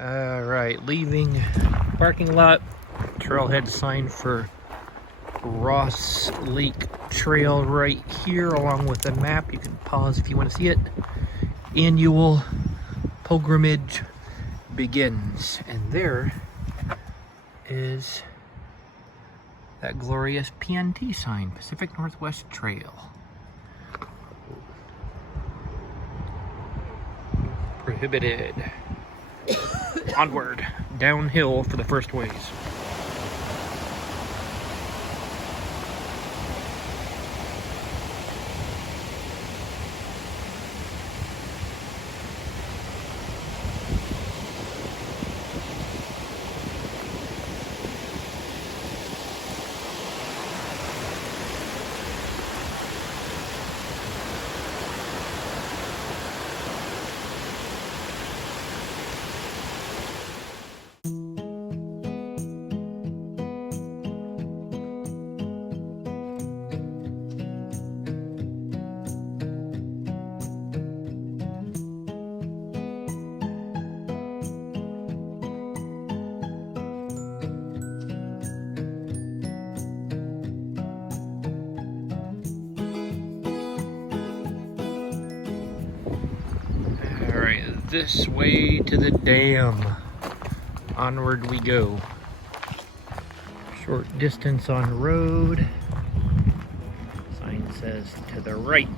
Alright, leaving parking lot. Trailhead sign for Ross Lake Trail right here, along with the map. You can pause if you want to see it. Annual pilgrimage begins. And there is that glorious PNT sign, Pacific Northwest Trail. Prohibited. Onward, downhill for the first ways. Alright, this way to the dam. Onward we go. Short distance on road. Sign says to the right.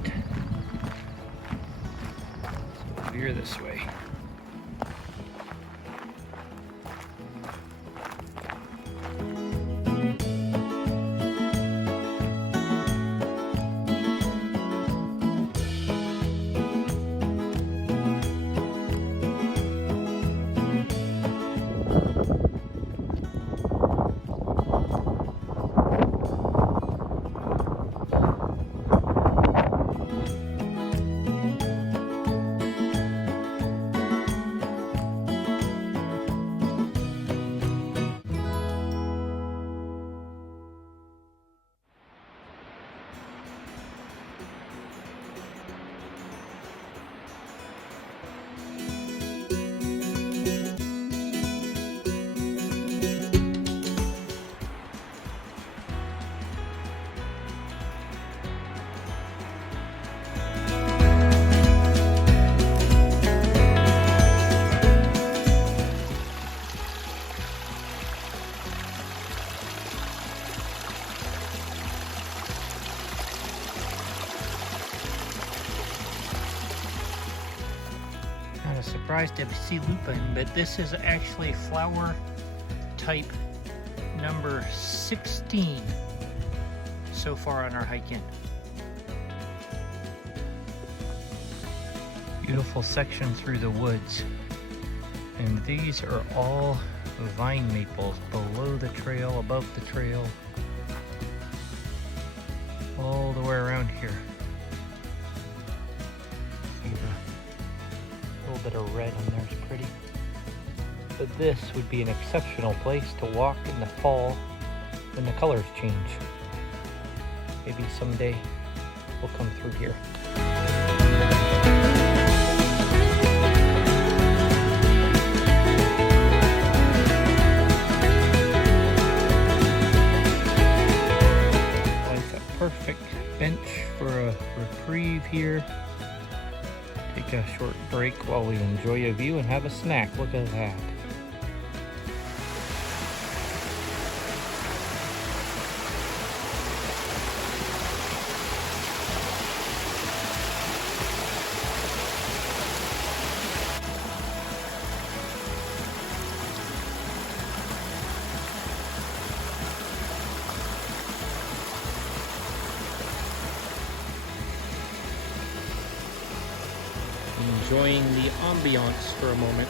So veer this way. Kind of surprised to see lupin, but this is actually flower type number 16 so far on our hike in. Beautiful section through the woods. And these are all vine maples below the trail, above the trail, all the way around here. A little bit of red on there is pretty. But this would be an exceptional place to walk in the fall when the colors change. Maybe someday we'll come through here. That's a perfect bench for a reprieve here. Take a short break while we enjoy a view and have a snack. Look at that. Enjoying the ambiance for a moment.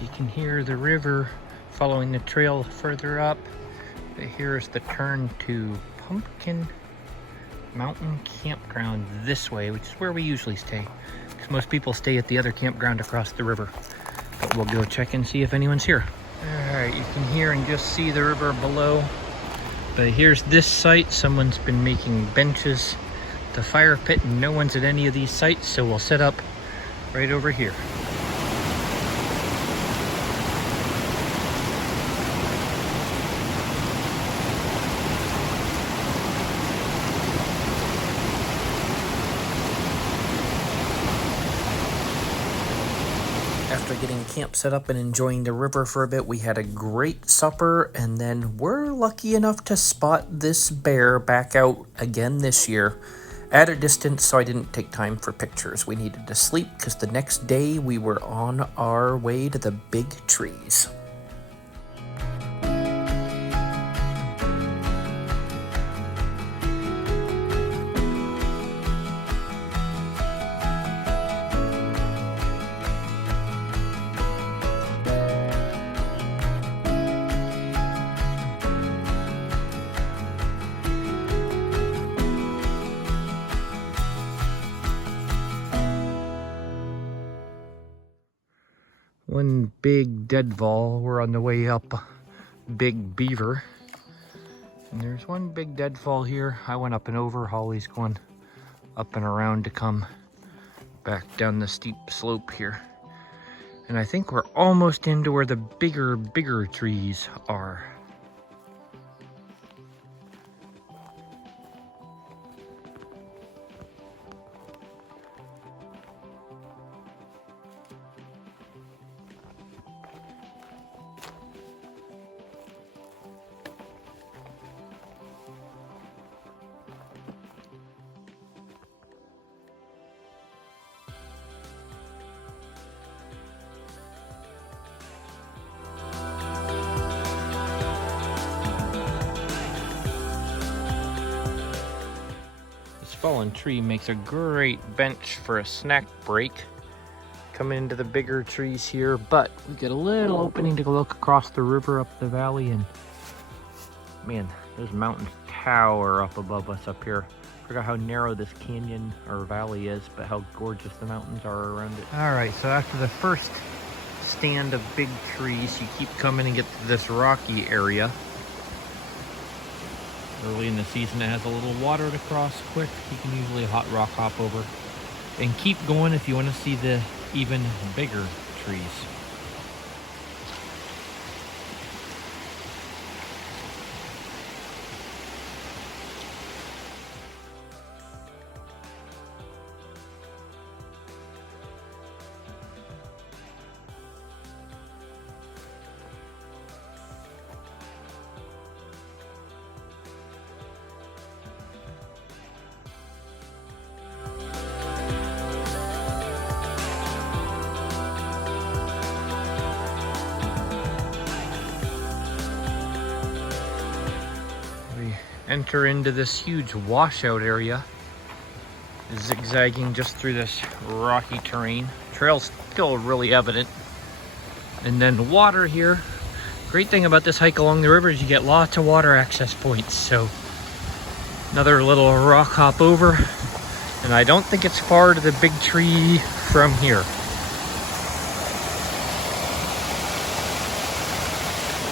you can hear the river following the trail further up. But here's the turn to Pumpkin Mountain Campground this way, which is where we usually stay. Because most people stay at the other campground across the river. But we'll go check and see if anyone's here. Alright, you can hear and just see the river below. But here's this site. Someone's been making benches, the fire pit, and no one's at any of these sites, so we'll set up right over here. After getting camp set up and enjoying the river for a bit, we had a great supper, and then we're lucky enough to spot this bear back out again this year at a distance, so I didn't take time for pictures. We needed to sleep because the next day we were on our way to the big trees. One big deadfall. We're on the way up Big Beaver. And there's one big deadfall here. I went up and over. Holly's going up and around to come back down the steep slope here. And I think we're almost into where the bigger trees are. Fallen tree makes a great bench for a snack break. Coming into the bigger trees here, but we get a little opening to look across the river up the valley, and man, those mountains tower up above us up here. Forgot how narrow this canyon or valley is, but how gorgeous the mountains are around it. All right, so after the first stand of big trees, you keep coming and get to this rocky area. Early in the season, it has a little water to cross quick. You can usually hot rock hop over. And keep going if you want to see the even bigger trees. Enter into this huge washout area, zigzagging just through this rocky terrain. Trail's still really evident. And then water here. Great thing about this hike along the river is you get lots of water access points. So another little rock hop over. And I don't think it's far to the big tree from here.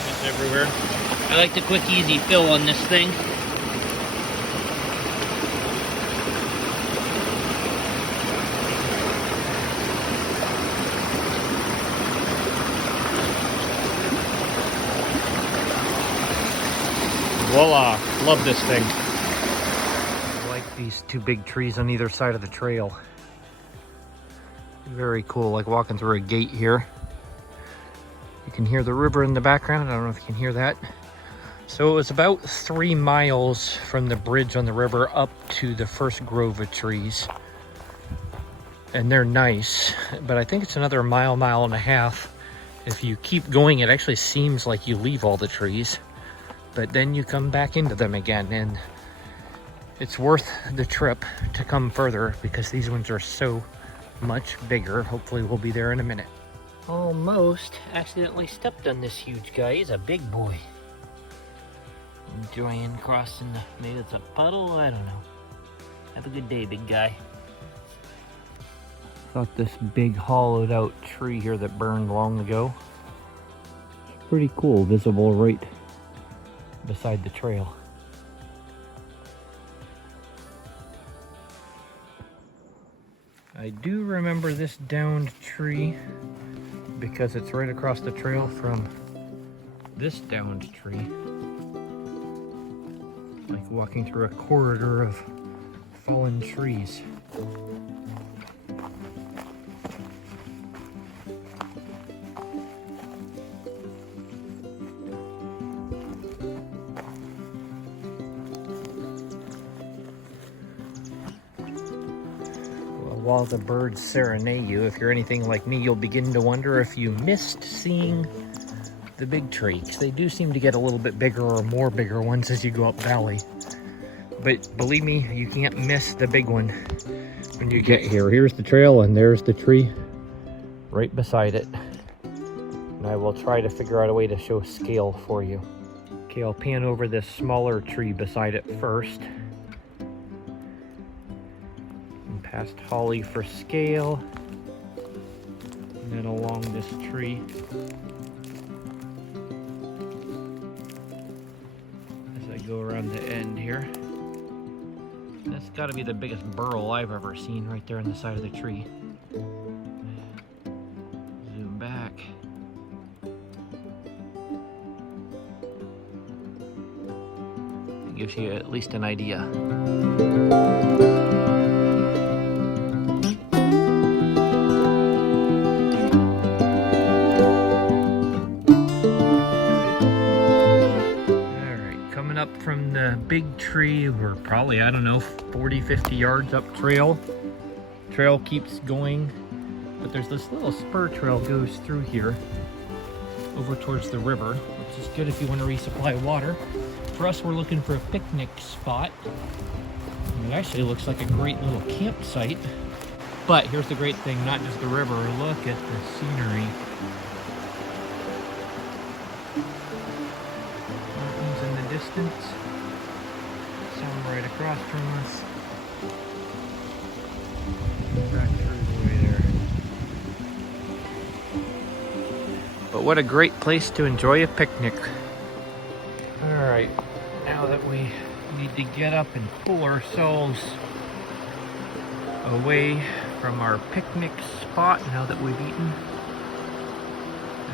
It's everywhere. I like the quick, easy fill on this thing. Voila, love this thing. I like these two big trees on either side of the trail. Very cool, like walking through a gate here. You can hear the river in the background. I don't know if you can hear that. So it was about 3 miles from the bridge on the river up to the first grove of trees. And they're nice, but I think it's another mile and a half. If you keep going, it actually seems like you leave all the trees, but then you come back into them again, and it's worth the trip to come further because these ones are so much bigger. Hopefully we'll be there in a minute. Almost accidentally stepped on this huge guy. He's a big boy. Enjoying crossing the, maybe it's a puddle, I don't know. Have a good day, big guy. Thought this big hollowed out tree here that burned long ago. It's pretty cool, visible right beside the trail. I do remember this downed tree because it's right across the trail from this downed tree. Like walking through a corridor of fallen trees. While the birds serenade you, if you're anything like me, you'll begin to wonder if you missed seeing the big tree, because they do seem to get a little bit bigger or more bigger ones as you go up valley. But believe me, you can't miss the big one when you get here. Here's the trail and there's the tree right beside it. And I will try to figure out a way to show scale for you. Okay, I'll pan over this smaller tree beside it first. Past holly for scale, and then along this tree as I go around the end here. That's got to be the biggest burl I've ever seen right there on the side of the tree. Zoom back. It gives you at least an idea. Up from the big tree, we're probably, I don't know, 40-50 yards up trail. Trail keeps going, but there's this little spur trail goes through here over towards the river, which is good if you want to resupply water. For us, we're looking for a picnic spot. It actually looks like a great little campsite. But here's the great thing, not just the river, look at the scenery. Distance, some right across from us, back through the way there. But what a great place to enjoy a picnic. Alright, now that we need to get up and pull ourselves away from our picnic spot now that we've eaten,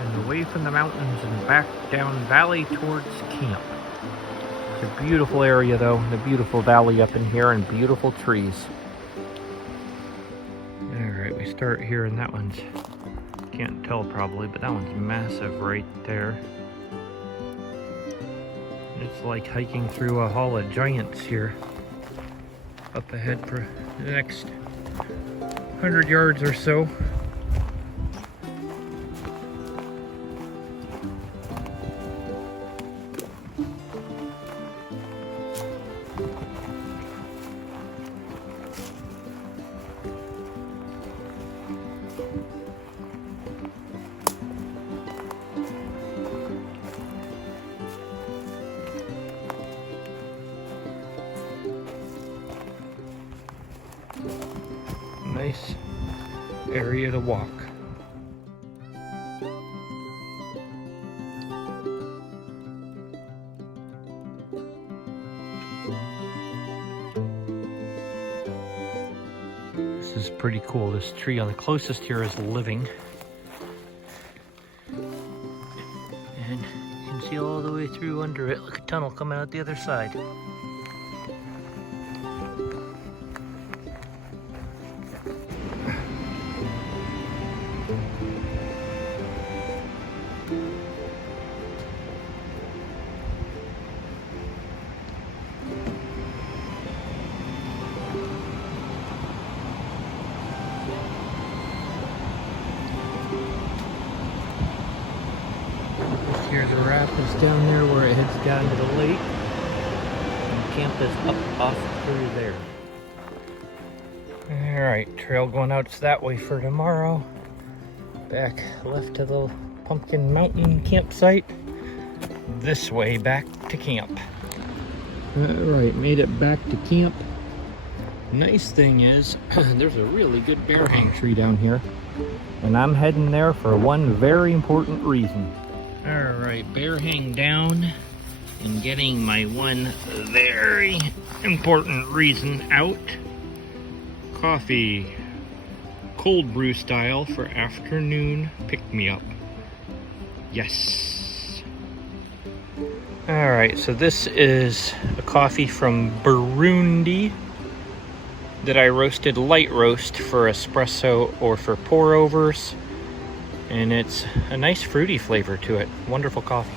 and away from the mountains and back down valley towards camp. It's a beautiful area though, the beautiful valley up in here and beautiful trees. Alright, we start here and that one's, can't tell probably, but that one's massive right there. It's like hiking through a hall of giants here. Up ahead for the next 100 yards or so. Nice area to walk. This is pretty cool. This tree on the closest here is living. And you can see all the way through under it. Look, a tunnel coming out the other side. Here's a rapids down there where it heads down to the lake. And camp is up off through there. Alright, trail going out that way for tomorrow. back left to the Pumpkin Mountain campsite. This way back to camp. Alright, made it back to camp. Nice thing is, there's a really good bear hang tree down here. And I'm heading there for one very important reason. Alright, bear hang down and getting my one very important reason out. Coffee. Cold brew style for afternoon pick-me-up. Yes. Alright, so this is a coffee from Burundi that I roasted light roast for espresso or for pour overs. And it's a nice fruity flavor to it. Wonderful coffee.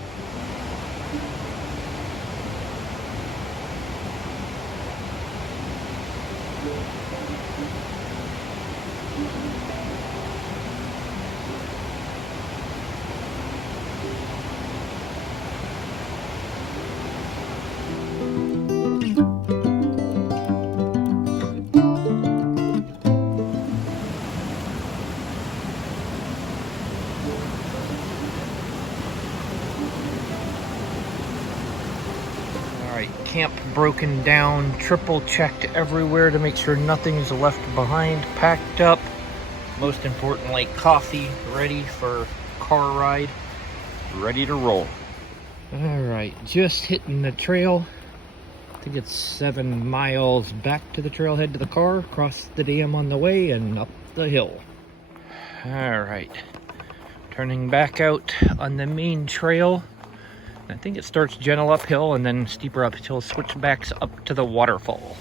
Camp broken down, triple checked everywhere to make sure nothing is left behind, packed up. Most importantly, coffee ready for car ride, ready to roll. Alright, just hitting the trail. I think it's 7 miles back to the trailhead to the car, across the dam on the way, and up the hill. Alright, turning back out on the main trail. I think it starts gentle uphill and then steeper uphill, switchbacks up to the waterfall.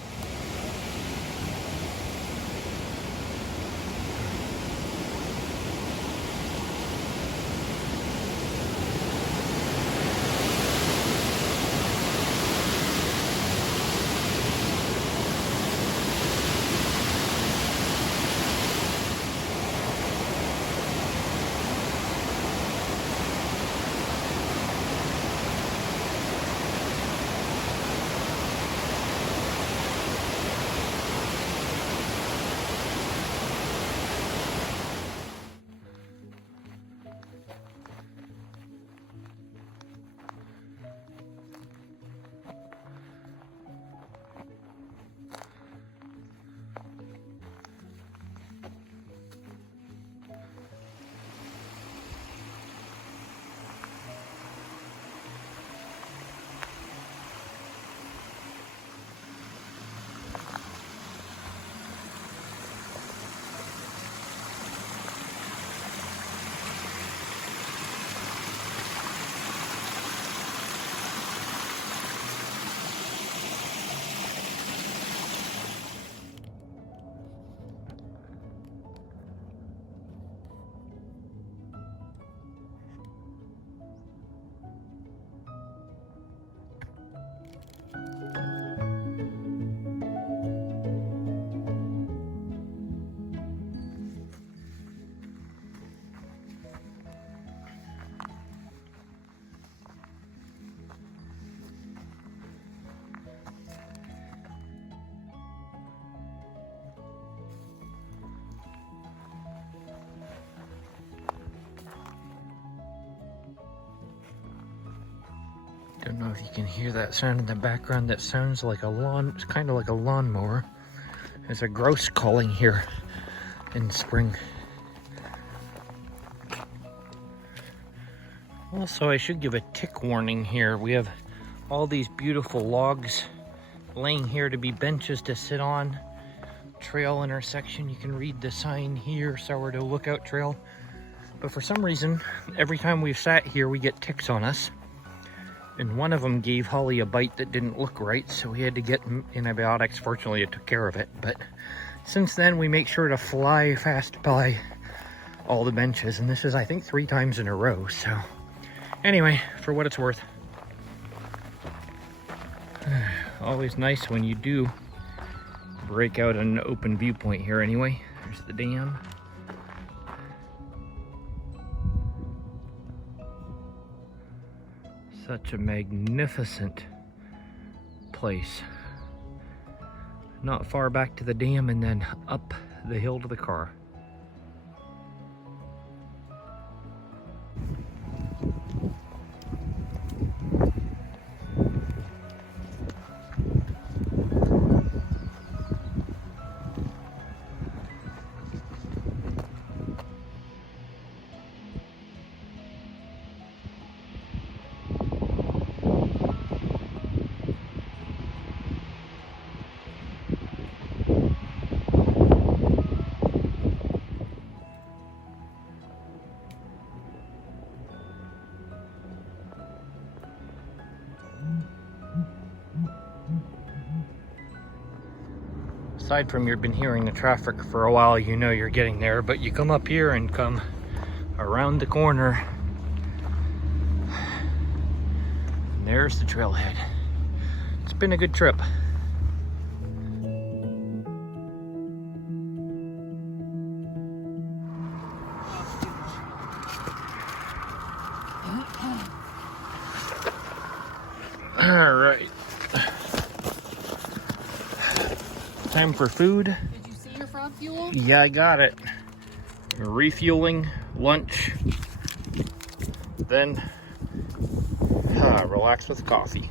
Don't know if you can hear that sound in the background. That sounds like a lawn, it's kind of like a lawnmower. There's a grouse calling here in spring. Also, I should give a tick warning here. We have all these beautiful logs laying here to be benches to sit on. Trail intersection, you can read the sign here, Sourdough Lookout Trail. But for some reason, every time we've sat here, we get ticks on us. And one of them gave Holly a bite that didn't look right, so we had to get antibiotics. Fortunately, it took care of it. But since then, we make sure to fly fast by all the benches. And this is, I think, 3 times in a row. So anyway, for what it's worth. Always nice when you do break out an open viewpoint here anyway. There's the dam. Such a magnificent place. Not far back to the dam and then up the hill to the car. Aside from you've been hearing the traffic for a while, you know you're getting there, but you come up here and come around the corner. And there's the trailhead. It's been a good trip. All right. Time for food. Did you see your frog fuel? Yeah, I got it. Refueling, lunch, then relax with coffee.